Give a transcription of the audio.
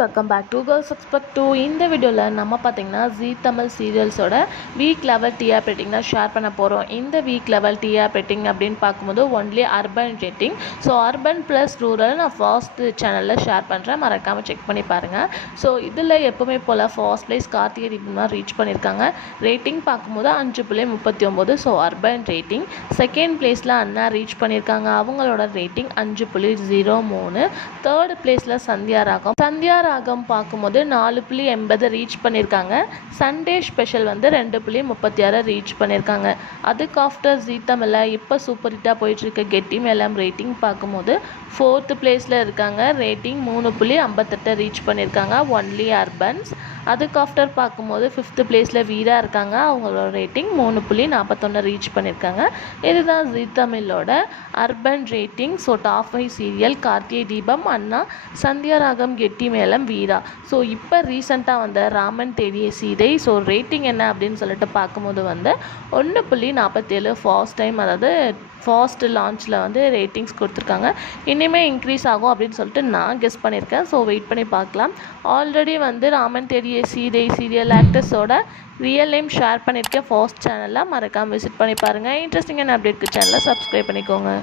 Welcome back to girls expect too. இந்த வீடியோவில் நம்ம பார்த்தீங்கன்னா ஜீ தமிழ் சீரியல்ஸோட வீக் லெவல் டிஆர் ரேட்டிங் தான் ஷேர் பண்ண போகிறோம். இந்த வீக் லெவல் டிஆர் ரேட்டிங் அப்படின்னு பார்க்கும்போது only urban rating. So urban plus rural நான் ஃபர்ஸ்ட் சேனலில் ஷேர் பண்ணுறேன், மறக்காமல் செக் பண்ணி பாருங்கள். ஸோ இதில் எப்போவுமே போல் ஃபர்ஸ்ட் ப்ளேஸ் கார்த்திகை தீபம் தான் ரீச் பண்ணியிருக்காங்க. ரேட்டிங் பார்க்கும்போது 5.39. So urban rating. செகண்ட் பிளேஸில் அண்ணா ரீச் பண்ணியிருக்காங்க, அவங்களோட ரேட்டிங் 5.03. தேர்ட் பிளேஸில் சந்தியா ராகம் பார்க்கும்போது 4.80 ரீச் பண்ணியிருக்காங்க. சண்டே ஸ்பெஷல் வந்து 2.36 ரீச் பண்ணியிருக்காங்க. அதுக்கு ஆஃப்டர் ஜீ தமிழில் இப்போ சூப்பர் ஹிட்டாக போயிட்டுருக்க கெட்டி மேளம் ரேட்டிங் பார்க்கும்போது 4th பிளேஸில் இருக்காங்க. ரேட்டிங் 3.58 ரீச் பண்ணியிருக்காங்க, ஒன்லி அர்பன்ஸ். அதுக்கு ஆஃப்டர் பார்க்கும்போது 5th பிளேஸில் வீரா இருக்காங்க, அவங்களோட ரேட்டிங் 3.41 ரீச் பண்ணியிருக்காங்க. இதுதான் ஜீ தமிழோட urban rating. So top 5 serial Karthigai Deepam, அண்ணா, சந்தியா ராகம், கெட்டி மேளம், வீரா. ஸோ இப்போ ரீசெண்டாக வந்த ராமன் தேடிய சீதை. ஸோ ரேட்டிங் என்ன அப்படின்னு சொல்லிட்டு பார்க்கும்போது வந்து 1.47 ஃபர்ஸ்ட் டைம், அதாவது ஃபர்ஸ்ட் லான்ச்சில் வந்து ரேட்டிங்ஸ் கொடுத்துருக்காங்க. இனிமேல் இன்க்ரீஸ் ஆகும் அப்படின்னு சொல்லிட்டு நான் கெஸ் பண்ணியிருக்கேன். ஸோ வெயிட் பண்ணி பார்க்கலாம். ஆல்ரெடி வந்து ராமன் தேடிய சீதை சீரியல் ஆக்டர்ஸோட ரியல் நேம் ஷேர் பண்ணியிருக்கேன் ஃபர்ஸ்ட் சேனலில், மறக்காமல் விசிட் பண்ணி பாருங்கள். இன்ட்ரெஸ்டிங்கான அப்டேட்க்கு சேனலை சப்ஸ்கிரைப் பண்ணிக்கோங்க.